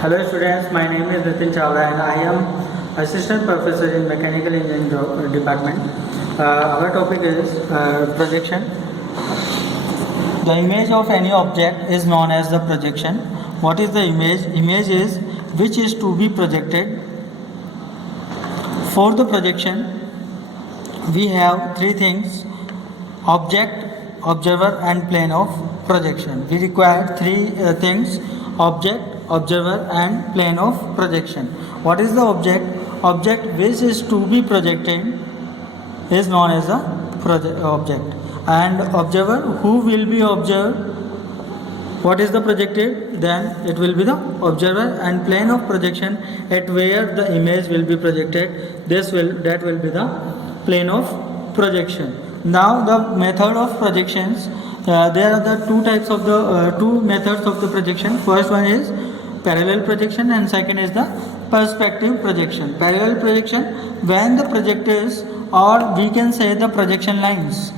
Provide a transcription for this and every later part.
Hello students, my name is Nitin Chawla and I am Assistant Professor in Mechanical Engineering Department. Our topic is projection. The image of any object is known as the projection. What is the image? Image is which is to be projected. For the projection, we have three things: object, observer and plane of projection. We require three things: object, observer and plane of projection. What is the object? Object which is to be projected is known as a object, and observer who will be observed. What is the projected? Then it will be the observer, and plane of projection at where the image will be projected. That will be the plane of projection. Now the method of projections. There are the two types of the two methods of the projection. First one is parallel projection and second is the perspective projection. Parallel projection, when the projectors, or we can say the projection lines,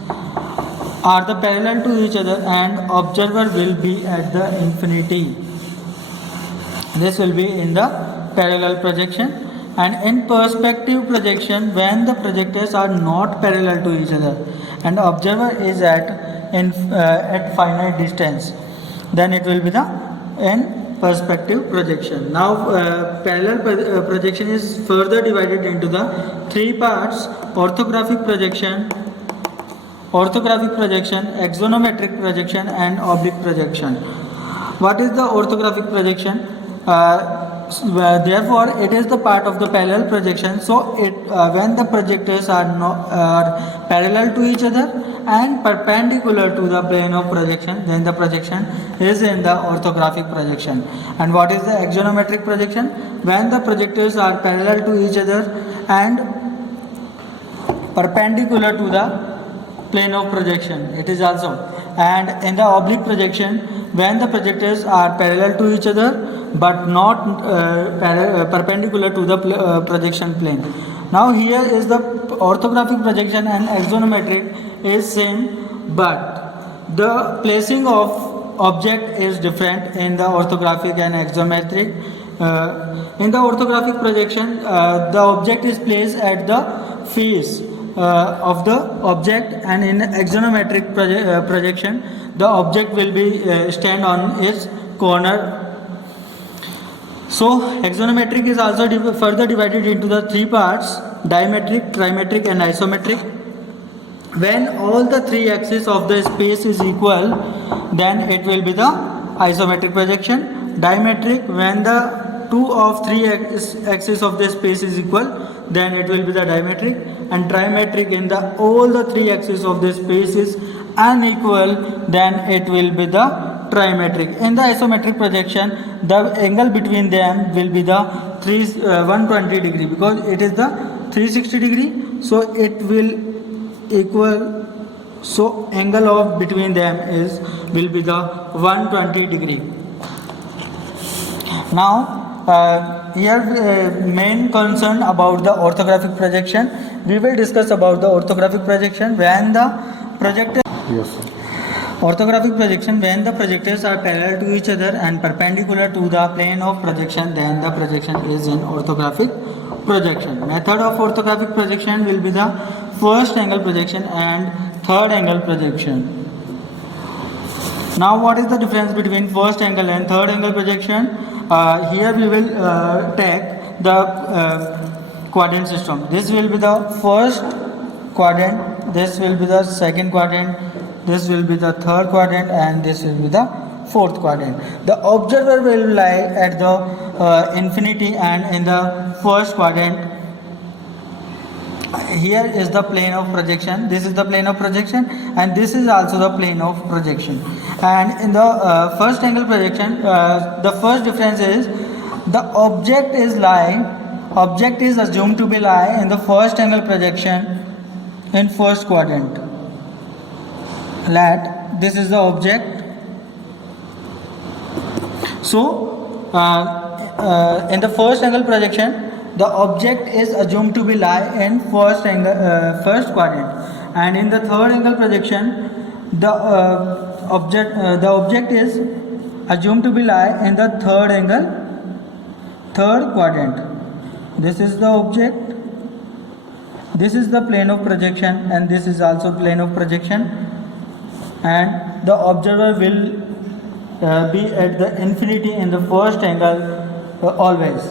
are the parallel to each other and observer will be at the infinity. This will be in the parallel projection. And in perspective projection, when the projectors are not parallel to each other and observer is at finite distance, then it will be the in perspective projection. Now parallel projection is further divided into the three parts: orthographic projection, axonometric projection and oblique projection. What is the orthographic projection? Therefore it is the part of the parallel projection. So when the projectors are parallel to each other and perpendicular to the plane of projection, then the projection is in the orthographic projection. And what is the axonometric projection? When the projectors are parallel to each other and perpendicular to the plane of projection, it is also. And in the oblique projection, when the projectors are parallel to each other but not perpendicular to the projection plane. Now here is the orthographic projection and axonometric is same, but the placing of object is different in the orthographic and axonometric. In the orthographic projection, the object is placed at the face of the object, and in axonometric projection, the object will be stand on its corner. So axonometric is also further divided into the three parts: diametric, trimetric and isometric. When all the three axes of the space is equal, then it will be the isometric projection. Diametric, when the two of three axes of the space is equal, then it will be the diametric. And trimetric, in the all the three axes of the space is unequal, then it will be the trimetric. In the isometric projection, the angle between them will be the 120 degree, because it is the 360 degree, so it will equal, so angle of between them will be the 120 degree. Now here main concern about the orthographic projection. We will discuss about the orthographic projection when the projector. Yes, sir. Orthographic projection, when the projectors are parallel to each other and perpendicular to the plane of projection, then the projection is in orthographic projection. Method of orthographic projection will be the first angle projection and third angle projection. Now what is the difference between first angle and third angle projection? Here we will take the quadrant system. This will be the first quadrant, this will be the second quadrant, this will be the third quadrant, and this will be the fourth quadrant. The observer will lie at the infinity and in the first quadrant. Here is the plane of projection, this is the plane of projection, and this is also the plane of projection. And in the first angle projection, the first difference is the object is assumed to be lie in the first angle projection in first quadrant. Let this is the object. So in the first angle projection, the object is assumed to be lie in first quadrant, and in the third angle projection, the object is assumed to be lie in the third angle, third quadrant. This is the object, this is the plane of projection, and this is also plane of projection, and the observer will be at the infinity in the first angle always.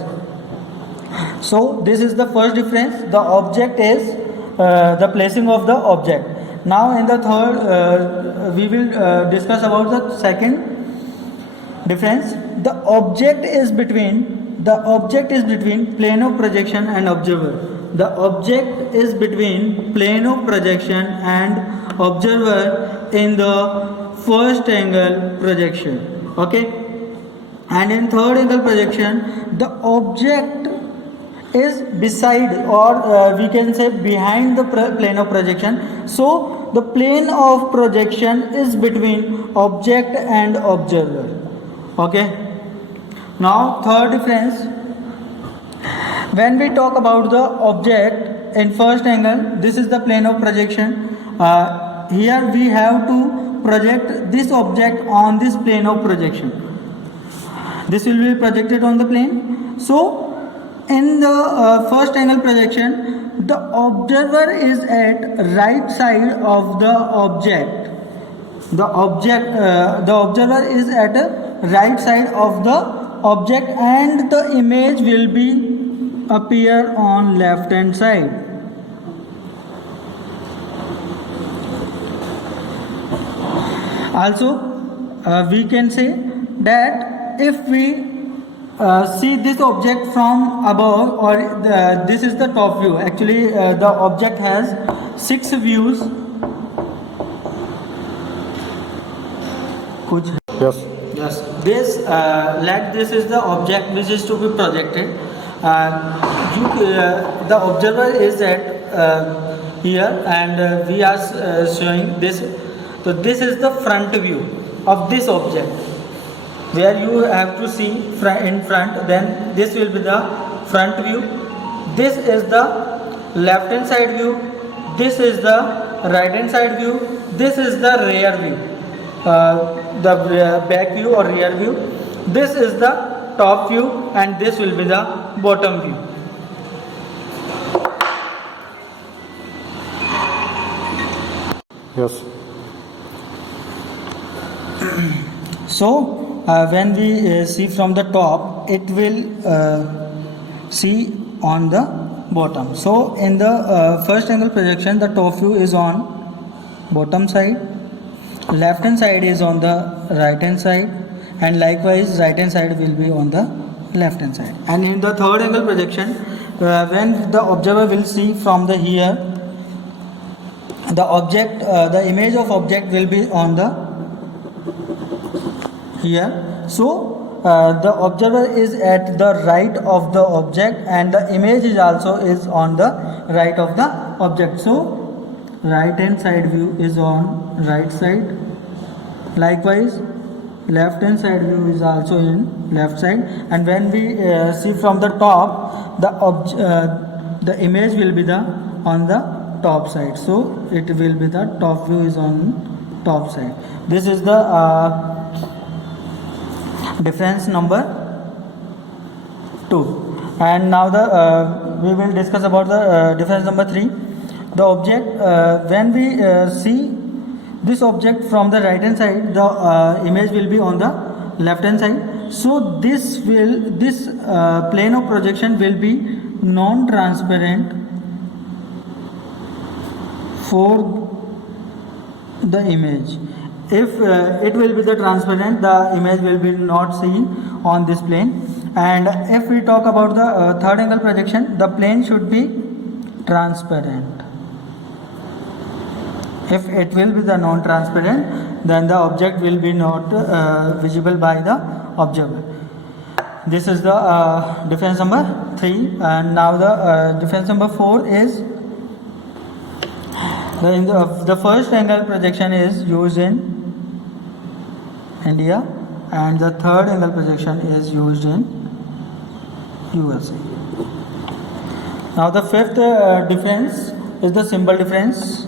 So this is the first difference. The object is the placing of the object. Now in the third we will discuss about the second difference. The object is between plane of projection and observer. The object is between plane of projection and observer in the first angle projection. Okay, and in third angle projection the object is beside, or we can say behind the plane of projection. So the plane of projection is between object and observer. Okay, now third difference, when we talk about the object in first angle, this is the plane of projection. Here we have to project this object on this plane of projection. This will be projected on the plane. So in the first angle projection, the observer is at right side of the object. The observer is at right side of the object, and the image will be appear on left hand side. Also we can say that if we see this object from above, or this is the top view. Actually the object has 6 views. Yes, this this is the object which is to be projected. The observer is at here, and we are showing this. So this is the front view of this object, where you have to see in front. Then this will be the front view. This is the left hand side view. This is the right hand side view. This is the rear view, the back view or rear view. This is the top view, and this will be the bottom view. Yes. So when we see from the top, it will see on the bottom. So in the first angle projection, the top view is on bottom side, left hand side is on the right hand side, and likewise right hand side will be on the left hand side. And in the third angle projection, when the observer will see from the here, the object, the image of object will be on the here. So the observer is at the right of the object, and the image is also is on the right of the object. So right hand side view is on right side, likewise left hand side view is also in left side. And when we see from the top, the image will be on the top side. So it will be the top view is on top side. This is the difference number 2. And now we will discuss about the difference number 3. The object, when we see this object from the right hand side, the image will be on the left hand side. So this plane of projection will be non-transparent for the image. If it will be the transparent, the image will be not seen on this plane. And if we talk about the third angle projection, the plane should be transparent. If it will be the non-transparent, then the object will be not visible by the observer. This is the difference number 3. And now the difference number 4 is the first angle projection is used in India, and the third angle projection is used in USA. Now the fifth difference is the symbol difference.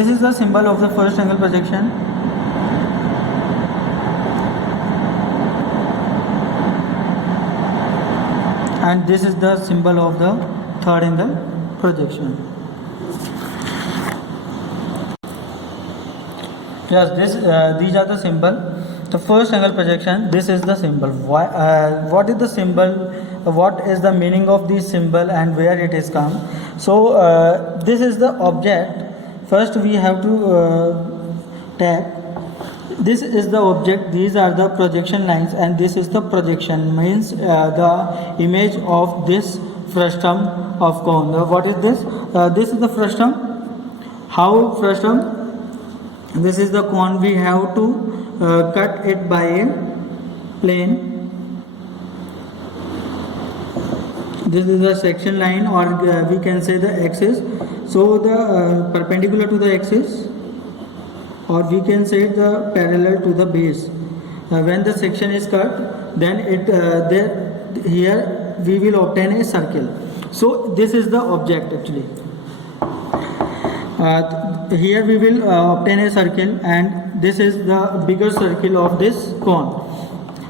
this is the symbol of the first angle projection. And this is the symbol of the third angle projection. Yes, these are the symbol. The first angle projection, this is the symbol. What is the symbol? What is the meaning of this symbol and where it is come? So this is the object. First we have to tag. This is the object, these are the projection lines, and this is the projection, means the image of this frustum of cone. What is this? This is the frustum. How frustum? This is the cone. We have to cut it by a plane. This is the section line, or we can say the axis. So the perpendicular to the axis, or we can say the parallel to the base. When the section is cut, then here we will obtain a circle. So this is the object actually. Here we will obtain a circle, and this is the bigger circle of this cone.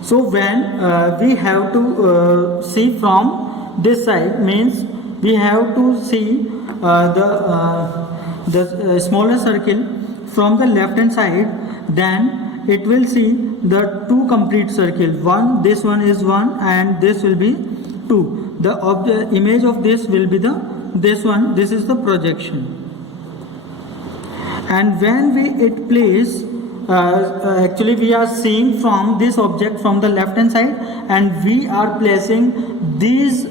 So when we have to see from this side, means we have to see the smaller circle from the left hand side, then it will see the two complete circle. This one is 1 and this will be 2. The image of this will be this one. This is the projection. And when it plays, actually we are seeing from this object from the left hand side, and we are placing these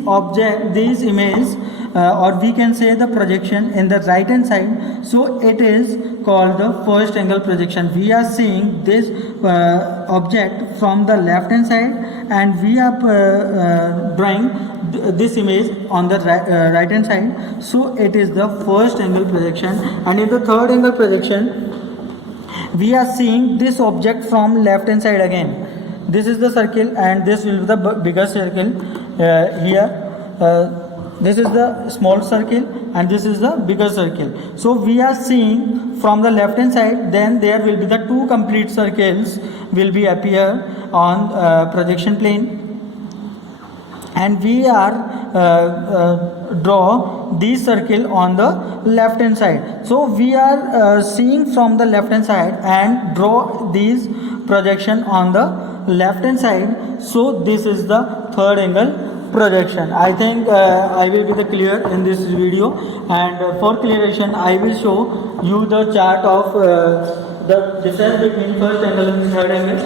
images, or we can say the projection, in the right hand side. So it is called the first angle projection. We are seeing this object from the left hand side, and we are drawing this image on the right hand side. So it is the first angle projection. And in the third angle projection, we are seeing this object from left hand side again. This is the circle, and this will be the bigger circle here. This is the small circle, and this is the bigger circle. So we are seeing from the left hand side, then there will be the two complete circles will be appear on projection plane, and we are draw this circle on the left hand side. So we are seeing from the left hand side and draw these projection on the left hand side. So this is the third angle projection. I think I will be clear in this video, and for clearation I will show you the chart of the difference between first angle and third angle.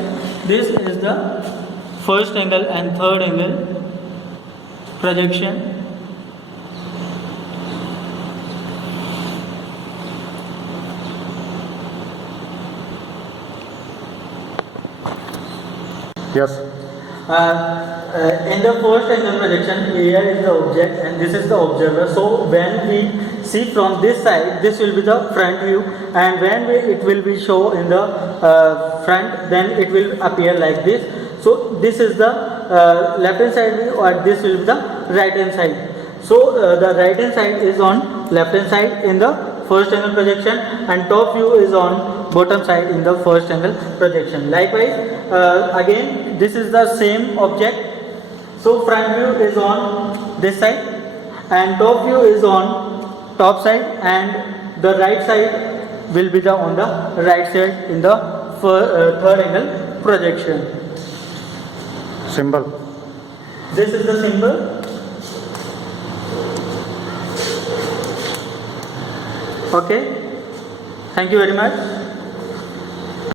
This is the first angle and third angle projection. Yes. In the first angle projection, here is the object and this is the observer. So when we see from this side, this will be the front view, and when it will be shown in the front, then it will appear like this. So this is the left hand side view, or this will be the right hand side. So the right hand side is on left hand side in the first angle projection, and top view is on bottom side in the first angle projection. Likewise, again this is the same object. So front view is on this side, and top view is on top side, and the right side will be on the right side in the third angle projection. Symbol. This is the symbol. Okay. Thank you very much.